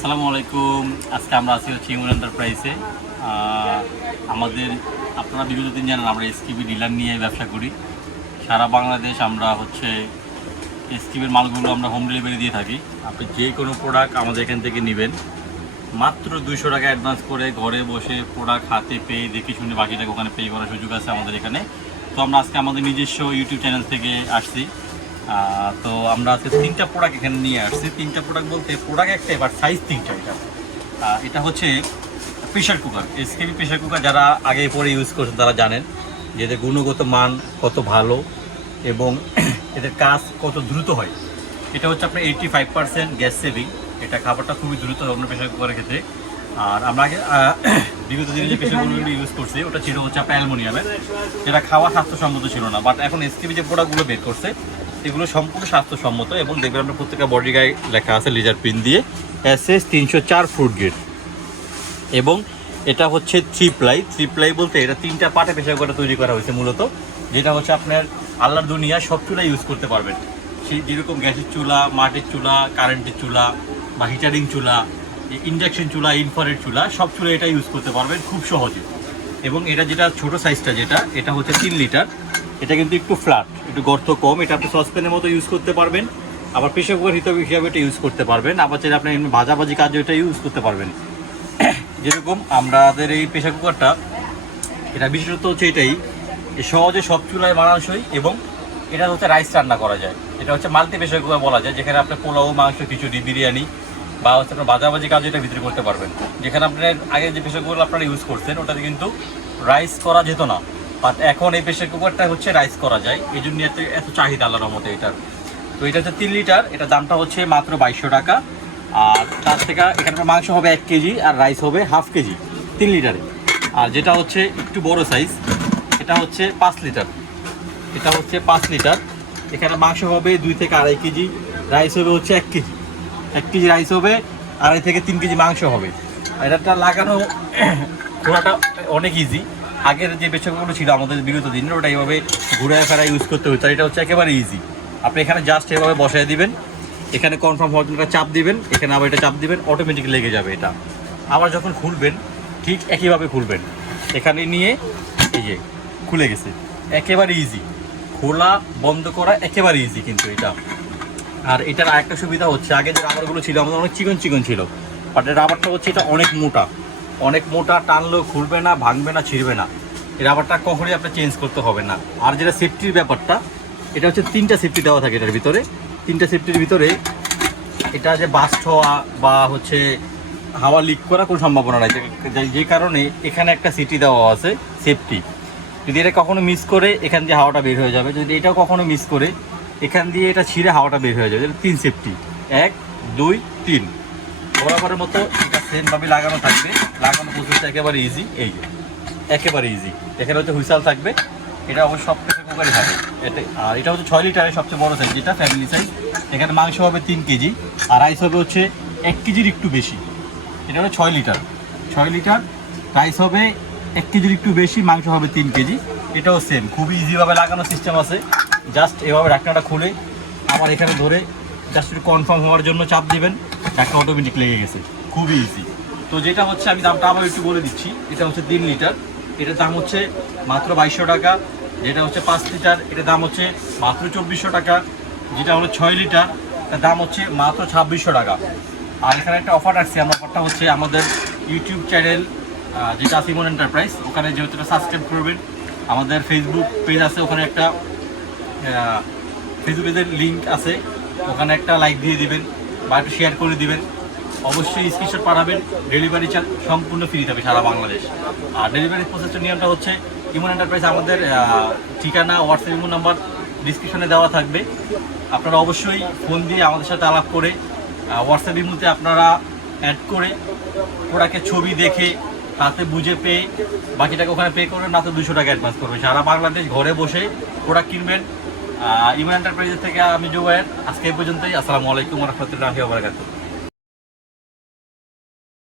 আসসালামু আলাইকুম। আজকে আমরা আছি হচ্ছে ইমন এন্টারপ্রাইজে। আমাদের আপনারা বিগত দিন জানেন আমরা এসকিবি ডিলার নিয়ে ব্যবসা করি। সারা বাংলাদেশ আমরা হচ্ছে এসকিবির মালগুলো আমরা হোম ডেলিভারি দিয়ে থাকি। আপনি যে কোনো প্রোডাক্ট আমাদের এখান থেকে নেবেন, মাত্র 200 টাকা অ্যাডভান্স করে ঘরে বসে প্রোডাক্ট হাতে পেয়ে দেখে শুনে বাকি টাকা ওখানে পে করার সুযোগ আছে আমাদের এখানে। তো আমরা আজকে আমাদের নিজস্ব ইউটিউব চ্যানেল থেকে আসছি। তো আমরা আজকে 3টা প্রোডাক্ট এখানে নিয়ে আসছি। 3টা প্রোডাক্ট বলতে প্রোডাক্ট একটা, এবার সাইজ 3টা। এটা হচ্ছে pressure cooker, SKB pressure cooker. যারা আগে পরে ইউজ করছেন তারা জানেন যে এদের গুণগত মান কত ভালো এবং এদের কাজ কত দ্রুত হয়। এটা হচ্ছে আপনার 85% গ্যাস সেভিং। এটা খাবারটা খুবই দ্রুত হয় অন্য প্রেশার কুকারের ক্ষেত্রে। আর আমরা আগে বিগত দিনে যে প্রেশার কুকারগুলো ইউজ করছি ওটা ছিল হচ্ছে আপনার অ্যালুমিনিয়ামের, যেটা খাওয়া স্বাস্থ্যসম্মত ছিল না। বাট এখন এসকেবি যে প্রোডাক্টগুলো বের করছে এগুলো সম্পূর্ণ স্বাস্থ্যসম্মত এবং দেখবেন আপনার প্রত্যেকটা বডি গায়ে লেখা আছে লেজার প্রিন্ট দিয়ে SS 304 ফুড গ্রেড। এবং এটা হচ্ছে থ্রি প্লাই বলতে এটা 3টা পার্টে প্রেশার কুকারটা তৈরি করা হয়েছে মূলত, যেটা হচ্ছে আপনার আল্লাহর দুনিয়া সব চুলা ইউজ করতে পারবেন। সেই যেরকম গ্যাসের চুলা, মাটির চুলা, কারেন্টের চুলা বা হিটারিং চুলা, ইন্ডাকশন চুলা, ইনফ্রারেড চুলা, সব চুলা এটা ইউজ করতে পারবেন খুব সহজে। এবং এটা যেটা ছোটো সাইজটা এটা হচ্ছে 3 লিটার। এটা কিন্তু একটু ফ্ল্যাট, একটু গর্ত কম। এটা আপনি সসপ্যানের মতো ইউজ করতে পারবেন, আবার প্রেশার কুকার হিসাবে এটা ইউজ করতে পারবেন, আবার চাইলে আপনি ভাজাভাজি কাজে এটা ইউজ করতে পারবেন। যেরকম আমাদের এই প্রেশার কুকারটা, এটা বিশেষত হচ্ছে এটাই সহজে সব চুলায় মানানসই এবং এটা হচ্ছে রাইস রান্না করা যায়। এটা হচ্ছে মাল্টি প্রেশার কুকার বলা যায়, যেখানে আপনি পোলাও, মাংস, খিচুড়ি, বিরিয়ানি বা হচ্ছে আপনার ভাজাভাজি কাজ এটা ভিতরে করতে পারবেন। যেখানে আপনার আগে যে প্রেশার কুকার আপনারা ইউজ করছেন ওটাতে কিন্তু রাইস করা যেত না, বাট এখন এই প্রেশার কুকারটা হচ্ছে রাইস করা যায়। এই জন্য এত চাহিদা আল্লাহর রহমতে এটার। তো এটা হচ্ছে 3 লিটার, এটার দামটা হচ্ছে মাত্র 2200 টাকা। আর তার থেকে এখানে মাংস হবে 1 কেজি আর রাইস হবে হাফ কেজি 3 লিটারে। আর যেটা হচ্ছে একটু বড় সাইজ, এটা হচ্ছে 5 লিটার। এটা হচ্ছে 5 লিটার, এখানে মাংস হবে 2 থেকে 2.5 কেজি, রাইস হবে হচ্ছে 1 কেজি। 1 কেজি রাইস হবে, 2.5 থেকে 3 কেজি মাংস হবে। আর এটা লাগানো ঘোরাটা অনেক ইজি। আগের যে প্রেশারগুলো ছিল আমাদের বিগত দিনের, ওটা এইভাবে ঘুরায় ফেরা ইউজ করতে হতো। এটা হচ্ছে একেবারে ইজি। আপনি এখানে জাস্ট এভাবে বসায় দিবেন, এখানে কনফার্ম হওয়ার জন্য চাপ দিবেন, এখানে আবার এটা চাপ দিবেন, অটোমেটিক লেগে যাবে এটা। আবার যখন খুলবেন ঠিক একইভাবে খুলবেন, এখানে নিয়ে এই যে খুলে গেছে। একেবারে ইজি, খোলা বন্ধ করা একেবারে ইজি কিন্তু এটা। আর এটার আরেকটা সুবিধা হচ্ছে, আগে যে রাবারগুলো ছিল আমাদের অনেক চিকন চিকন ছিল, বাট এই রাবারটা হচ্ছে এটা অনেক মোটা, টানলেও খুলবে না, ভাঙবে না, ছিঁড়বে না। এই রাবারটা কখনোই আপনার চেঞ্জ করতে হবে না। আর যেটা সেফটির ব্যাপারটা, এটা হচ্ছে 3টা সেফটি দেওয়া থাকে এটার ভিতরে। 3টা সেফটির ভিতরে এটা যে বাস্ট হওয়া বা হচ্ছে হাওয়া লিক করার কোনো সম্ভাবনা নাই, যে কারণে এখানে একটা সিটি দেওয়া আছে সেফটি। যদি এটা কখনো মিস করে এখান দিয়ে হাওয়াটা বের হয়ে যাবে, যদি এটাও কখনো মিস করে এখান দিয়ে এটা ছিঁড়ে হাওয়াটা বের হয়ে যাবে। 3 সেফটি, 1 2 3 বরাবরের মতো এটা সেমভাবে লাগানো থাকবে। লাগানো প্রসেসটা একেবারে ইজি, এই যে একেবারে ইজি। এখানে হচ্ছে হুইসাল থাকবে, এটা অবশ্য সব প্রেশার কুকারই থাকে এটা। আর এটা হচ্ছে 6 লিটারের সবচেয়ে বড় সাইজ, যেটা ফ্যামিলি সাইজ। এখানে মাংস হবে 3 কেজি আর রাইস হবে হচ্ছে 1 কেজির একটু বেশি। এটা হলো 6 লিটার, রাইস হবে 1 কেজির একটু বেশি, মাংস হবে 3 কেজি। এটাও সেম, খুবই ইজিভাবে লাগানোর সিস্টেম আছে। জাস্ট এভাবে ঢাকনাটা খুলে আবার এখানে ধরে জাস্ট একটু কনফার্ম হওয়ার জন্য চাপ দিবেন, ঢাকনা অটোমেটিক লেগে গেছে, খুবই ইজি। তো যেটা হচ্ছে আমি দামটা আবার একটু বলে দিচ্ছি, এটা হচ্ছে 3 লিটার, এটার দাম হচ্ছে মাত্র 2200 টাকা। যেটা হচ্ছে 5 লিটার, এটার দাম হচ্ছে মাত্র 2400 টাকা। যেটা হলো 6 লিটার, এটার দাম হচ্ছে মাত্র 2600 টাকা। আর এখানে একটা অফার রাখছি, আমার অফারটা হচ্ছে আমাদের ইউটিউব চ্যানেল যেটা আছে ইমন এন্টারপ্রাইজ, ওখানে যেহেতু সাবস্ক্রাইব করবেন। আমাদের ফেসবুক পেজ আছে, ওখানে একটা ফেসবুক পেজের লিঙ্ক আছে, ওখানে একটা লাইক দিয়ে দিবেন বা একটু শেয়ার করে দিবেন। অবশ্যই স্ক্রিনশট পাঠাবেন, ডেলিভারি চার্জ সম্পূর্ণ ফ্রি থাকবে সারা বাংলাদেশ। আর ডেলিভারি প্রসেসের নিয়মটা হচ্ছে, ইমন এন্টারপ্রাইজ আমাদের ঠিকানা, হোয়াটসঅ্যাপ ইমো নাম্বার ডিসক্রিপশনে দেওয়া থাকবে। আপনারা অবশ্যই ফোন দিয়ে আমাদের সাথে আলাপ করে হোয়াটসঅ্যাপ ইমোতে আপনারা অ্যাড করে প্রোডাক্টের ছবি দেখে তাতে বুঝে পেয়ে বাকি টাকা ওখানে পে করবেন, মাত্র 200 টাকা অ্যাডভান্স করবেন। সারা বাংলাদেশ ঘরে বসে প্রোডাক্ট কিনবেন। ইমন এন্টারপ্রাইজের থেকে আমি জুবায়ের, আজকে এই পর্যন্তই। আসসালামু আলাইকুম ওয়া রাহমাতুল্লাহি ওয়া বারাকাতুহু।